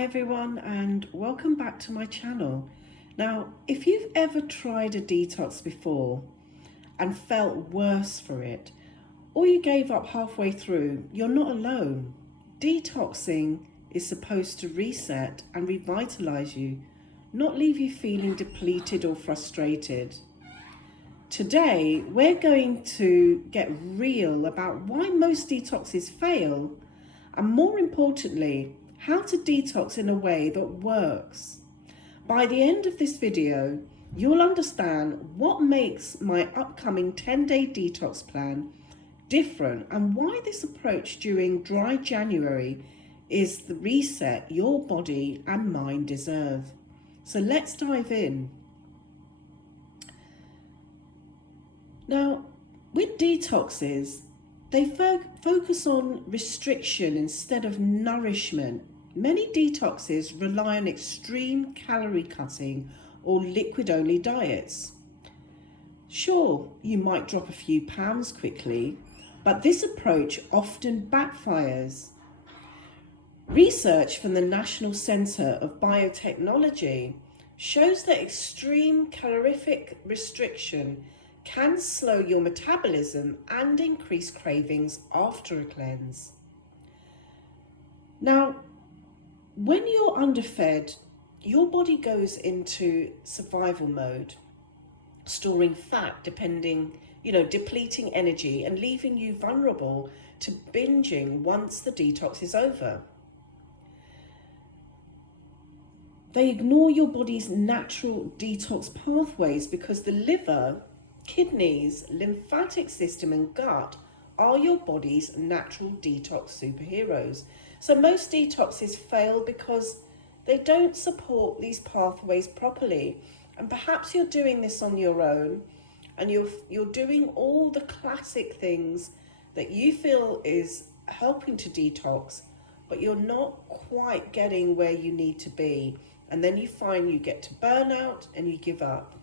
Hi everyone, and welcome back to my channel. Now, if you've ever tried a detox before and felt worse for it, or you gave up halfway through, you're not alone. Detoxing is supposed to reset and revitalize you, not leave you feeling depleted or frustrated. Today, we're going to get real about why most detoxes fail, and more importantly, how to detox in a way that works. By the end of this video, you'll understand what makes my upcoming 10-day detox plan different and why this approach during dry January is the reset your body and mind deserve. So let's dive in. Now, with detoxes, they focus on restriction instead of nourishment. Many detoxes rely on extreme calorie cutting or liquid-only diets. Sure, you might drop a few pounds quickly, but this approach often backfires. Research from the National Centre of Biotechnology shows that extreme calorific restriction can slow your metabolism and increase cravings after a cleanse. Now, when you're underfed, your body goes into survival mode, storing fat, depleting energy and leaving you vulnerable to binging once the detox is over. They ignore your body's natural detox pathways because the liver, kidneys, lymphatic system and gut are your body's natural detox superheroes. So most detoxes fail because they don't support these pathways properly. And perhaps you're doing this on your own and you're doing all the classic things that you feel is helping to detox, but you're not quite getting where you need to be. And then you find you get to burnout and you give up.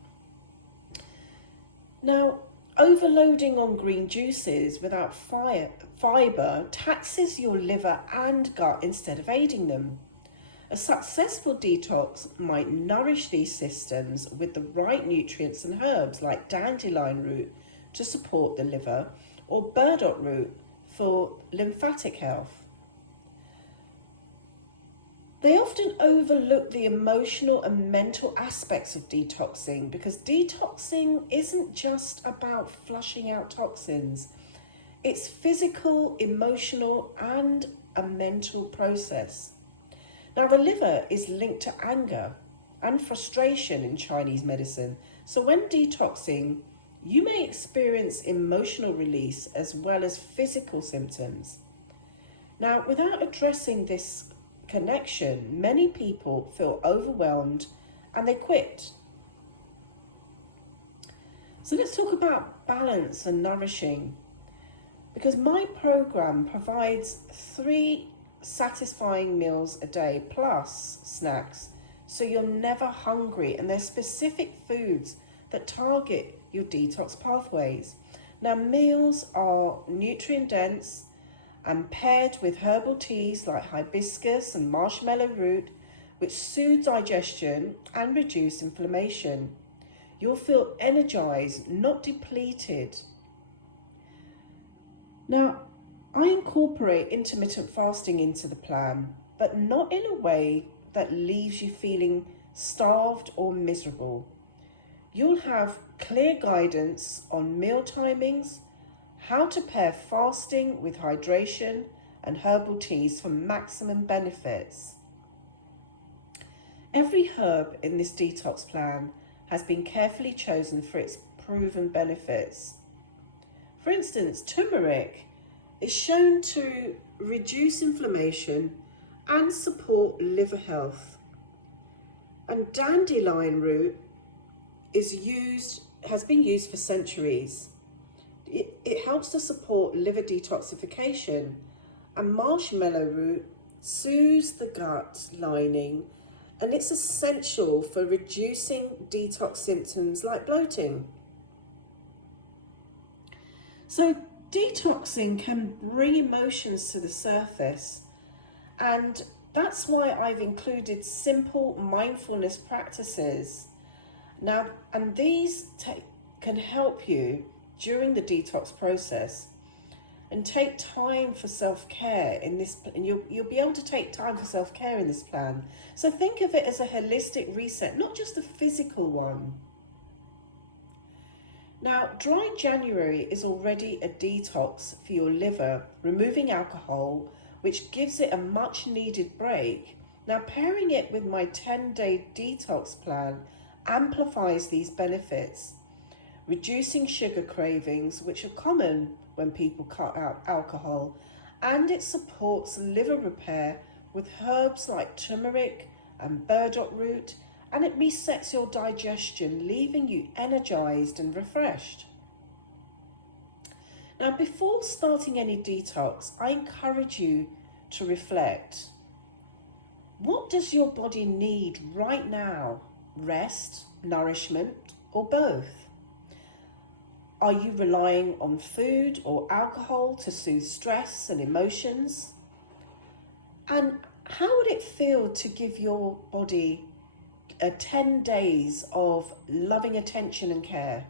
Now, overloading on green juices without fiber taxes your liver and gut instead of aiding them. A successful detox might nourish these systems with the right nutrients and herbs like dandelion root to support the liver or burdock root for lymphatic health. They often overlook the emotional and mental aspects of detoxing because detoxing isn't just about flushing out toxins. It's physical, emotional, and a mental process. Now, the liver is linked to anger and frustration in Chinese medicine. So when detoxing, you may experience emotional release as well as physical symptoms. Now, without addressing this connection, many people feel overwhelmed and they quit. So let's talk about balance and nourishing, because my program provides 3 satisfying meals a day plus snacks, so you're never hungry, and there's specific foods that target your detox pathways. Now, meals are nutrient dense and paired with herbal teas like hibiscus and marshmallow root, which soothe digestion and reduce inflammation. You'll feel energized, not depleted. Now, I incorporate intermittent fasting into the plan, but not in a way that leaves you feeling starved or miserable. You'll have clear guidance on meal timings, how to pair fasting with hydration and herbal teas for maximum benefits. Every herb in this detox plan has been carefully chosen for its proven benefits. For instance, turmeric is shown to reduce inflammation and support liver health. And dandelion root has been used for centuries. It helps to support liver detoxification, and marshmallow root soothes the gut lining, and it's essential for reducing detox symptoms like bloating. So detoxing can bring emotions to the surface, and That's why I've included simple mindfulness practices. Now, and these can help you during the detox process, and take time for self-care in this, and you'll be able to take time for self-care in this plan. So think of it as a holistic reset, not just a physical one. Now, dry January is already a detox for your liver, removing alcohol, which gives it a much needed break. Now, pairing it with my 10-day detox plan amplifies these benefits, reducing sugar cravings, which are common when people cut out alcohol, and it supports liver repair with herbs like turmeric and burdock root, and it resets your digestion, leaving you energized and refreshed. Now, before starting any detox, I encourage you to reflect. What does your body need right now? Rest, nourishment, or both? Are you relying on food or alcohol to soothe stress and emotions? And how would it feel to give your body 10 days of loving attention and care?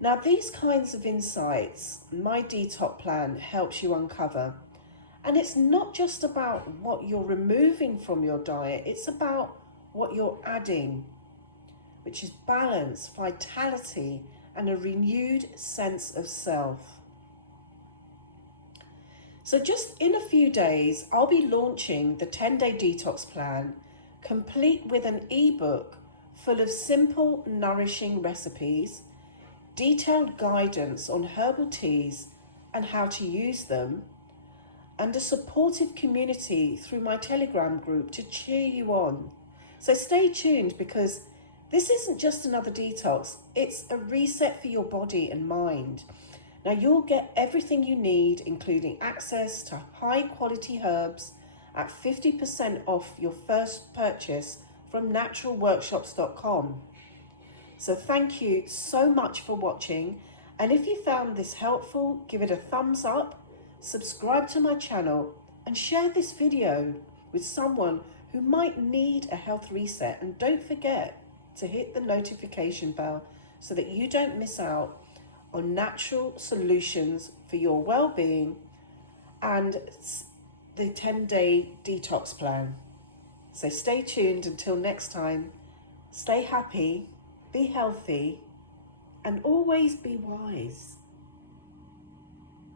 Now, these kinds of insights, my detox plan helps you uncover. And it's not just about what you're removing from your diet, it's about what you're adding, which is balance, vitality, and a renewed sense of self. So just in a few days, I'll be launching the 10-day detox plan, complete with an ebook full of simple, nourishing recipes, detailed guidance on herbal teas and how to use them, and a supportive community through my Telegram group to cheer you on. So stay tuned, because this isn't just another detox, it's a reset for your body and mind. Now, you'll get everything you need, including access to high quality herbs at 50% off your first purchase from naturalworkshops.com. So thank you so much for watching. And if you found this helpful, give it a thumbs up, subscribe to my channel, and share this video with someone who might need a health reset. And don't forget to hit the notification bell so that you don't miss out on natural solutions for your well-being and the 10-day detox plan. So stay tuned until next time. Stay happy, be healthy, and always be wise.